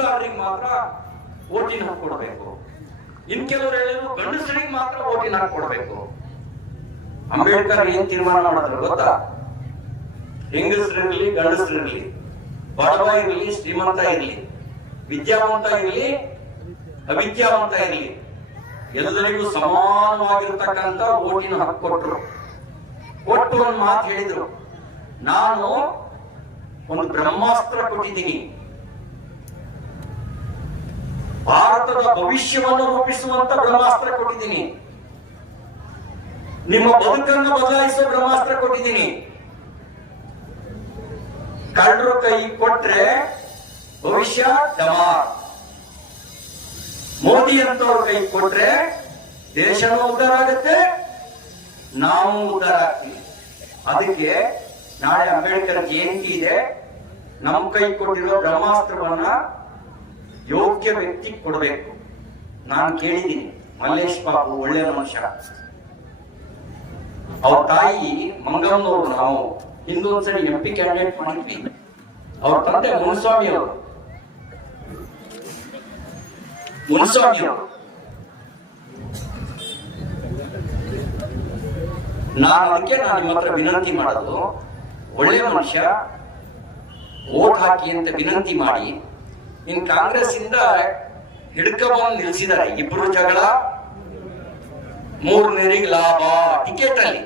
ಜಮೀನ್ದಾರರಿಗೆ ಮಾತ್ರ ಓಟಿನ ಹಕ್ಕು ಕೊಡಬೇಕು, ಇನ್ ಕೆಲವರು ಹೇಳಿದ್ರು ಗಂಡಸರಿಗೆ ಮಾತ್ರ ಓಟಿನ ಹಕ್ಕು ಕೊಡಬೇಕು. ಅಂಬೇಡ್ಕರ್ ಏನ್ ತೀರ್ಮಾನ ಮಾಡಿದ್ರು ಗೊತ್ತಾ? ಹೆಂಗಸರಿರ್ಲಿ ಗಂಡಸರಿರ್ಲಿ, ಬಡವ ಇರಲಿ ಶ್ರೀಮಂತ ಇರಲಿ, ವಿದ್ಯಾವಂತ ಇರಲಿ ಅವಿದ್ಯಾವಂತ ಇರಲಿ, ಎಲ್ಲರಿಗೂ ಸಮಾನವಾಗಿರ್ತಕ್ಕಂಥ ಓಟಿನ ಹಕ್ಕು ಕೊಟ್ಟರು. ಕೊಟ್ಟು ಒಂದು ಮಾತು ಹೇಳಿದ್ರು, ನಾನು ಒಂದು ಬ್ರಹ್ಮಾಸ್ತ್ರ ಕೊಟ್ಟಿದ್ದೀನಿ, ಭಾರತದ ಭವಿಷ್ಯವನ್ನು ರೂಪಿಸುವಂತ ಬ್ರಹ್ಮಾಸ್ತ್ರ ಕೊಟ್ಟಿದ್ದೀನಿ, ನಿಮ್ಮ ಬದುಕನ್ನು ಬದಲಾಯಿಸುವ ಬ್ರಹ್ಮಾಸ್ತ್ರ ಕೊಟ್ಟಿದ್ದೀನಿ. ಕಳ್ಳರು ಕೈ ಕೊಟ್ರೆ ಭವಿಷ್ಯ ಡಮಾರ್, ಮೋದಿ ಅಂತವ್ರ ಕೈ ಕೊಟ್ರೆ ದೇಶನೂ ಉದ್ಧಾರ ಆಗುತ್ತೆ, ನಾವು ಉದ್ಧಾರ ಆಗ್ತೀವಿ. ಅದಕ್ಕೆ ನಾಳೆ ಅಂಬೇಡ್ಕರ್ ಜಯಂತಿ ಇದೆ. ನಮ್ಮ ಕೈ ಕೊಟ್ಟಿರೋ ಬ್ರಹ್ಮಾಸ್ತ್ರವನ್ನ ಯೋಗ್ಯ ವ್ಯಕ್ತಿ ಕೊಡಬೇಕು. ನಾನು ಕೇಳಿದ್ದೀನಿ, ಮಲ್ಲೇಶ್ ಬಾಬು ಒಳ್ಳೆಯ ಮನುಷ್ಯ, ಅವ್ರ ತಾಯಿ ಮಂಗಮ್ಮನವರು, ನಾವು ಹಿಂದೂ ಒಂದ್ಸರಿ MP ಕ್ಯಾಂಡಿಡೇಟ್ ಮಾಡಿದ್ವಿ. ಅವ್ರ ತಂದೆ ಮುನ್ಸ್ವಾಮಿ ಅವರು ಅದಕ್ಕೆ ನಾನು ನಿಮ್ಮ ಹತ್ರ ವಿನಂತಿ ಮಾಡೋದು, ಒಳ್ಳೆಯ ಮನುಷ್ಯ, ಓಟ್ ಹಾಕಿ ಅಂತ ವಿನಂತಿ ಮಾಡಿ. ಇನ್ ಕಾಂಗ್ರೆಸ್ ಇಂದ ಹಿಡ್ಕೊಂಡ್ ನಿಲ್ಸಿದ್ದಾರೆ, ಇಬ್ರು ಜಗಳ, 3 ಲಾಭ ಟಿಕೆಟ್ ಅಲ್ಲಿ